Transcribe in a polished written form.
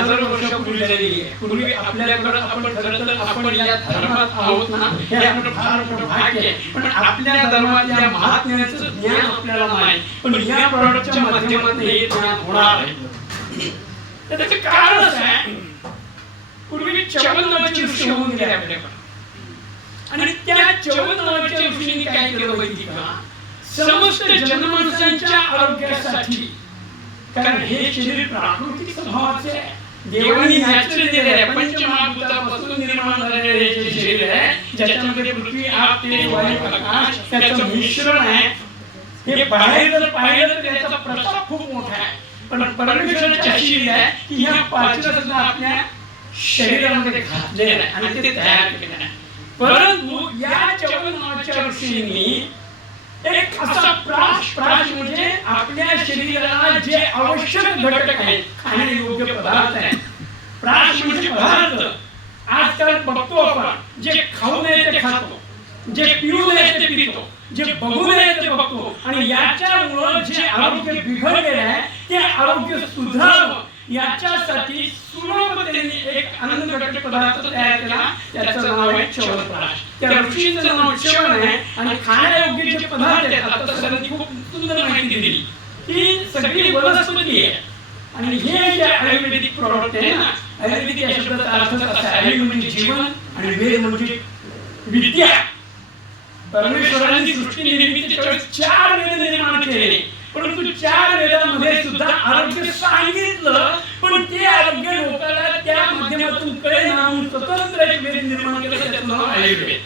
हजारो वर्षापूर्वी झालेली आहे. पूर्वी आपल्याकडे आपण खरं तर आपण या धर्मात आहोत ना, हे आपलं फार मोठं भाग्य आहे. पण आपल्या धर्मातल्या महात्म्याचं ज्ञान आपल्याला नाही, पण या प्रॉडक्टच्या माध्यमातून हे ज्ञान होणार आहे. त्याचं कारण असं आहे, पूर्वी चवन नावाचे ऋषी होऊन गेले आपल्याकडे, आणि त्या चवन नावाच्या ऋषींनी काय केलं माहिती का, समस्त जनमानसांच्या आरोग्यासाठी, कारण हे शरीर प्राकृतिक स्वभावाचे आहे, देवाने नॅचरल दिलेले आहे, पंचमहाभूतापासून निर्माण झालेले हे शरीर आहे, ज्याच्यामध्ये पृथ्वी, आप, तेज, वायू, आकाश त्याचं मिश्रण आहे. हे बाहेर जर पाहिलं तर त्याचा प्रताप खूप मोठा आहे, पण परमेश्वराची अशी लीला आहे की ह्या पाचला सुद्धा आपल्या शरीरामध्ये घातलेलं आहे आणि ते तयार केलेलं आहे. परंतु या चवन नावाच्या ऋषींनी एक असा प्राश म्हणजे आपल्या शरीराला जे आवश्यक घटक आहेत, खाण्यायोग्य पदार्थ आहेत. प्राश म्हणजे पदार्थ. आजकाल बघतो आपण, जे खाऊ नये ते खातो, जे पिऊ नये ते पितो, जे बघू नये ते बघतो, आणि याच्यामुळे जे आरोग्य बिघडलेलं आहे ते आरोग्य सुधारावं याच्यासाठी सुलभतेने एक अन्न घटक पदार्थ तयार केला, त्याचं नाव आहे च्यवनप्राश. त्या ऋषींचं नाव च्यवन आहे, आणि खाण्यायोग्य जे पदार्थ आहेत, आता सरांनी खूप सुंदर माहिती दिली, ही सगळी वनस्पती आहे. आणि हे जे आयुर्वेदिक प्रॉडक्ट आहे ना, आयुर्वेदिक या शब्दाचा अर्थ असा आहे, आयु म्हणजे जीवन आणि वेद म्हणजे विद्या. परमेश्वराने सृष्टी निर्मितीच्या वेळेस 4 वेद निर्माण केले, परंतु 4 वेदांमध्ये सुद्धा आरोग्य सांगितलं, पण ते आरोग्य लोकांना त्या माध्यमातून कळेना म्हणून स्वतंत्र एक वेद निर्माण केलं, त्याचं नाव आयुर्वेद.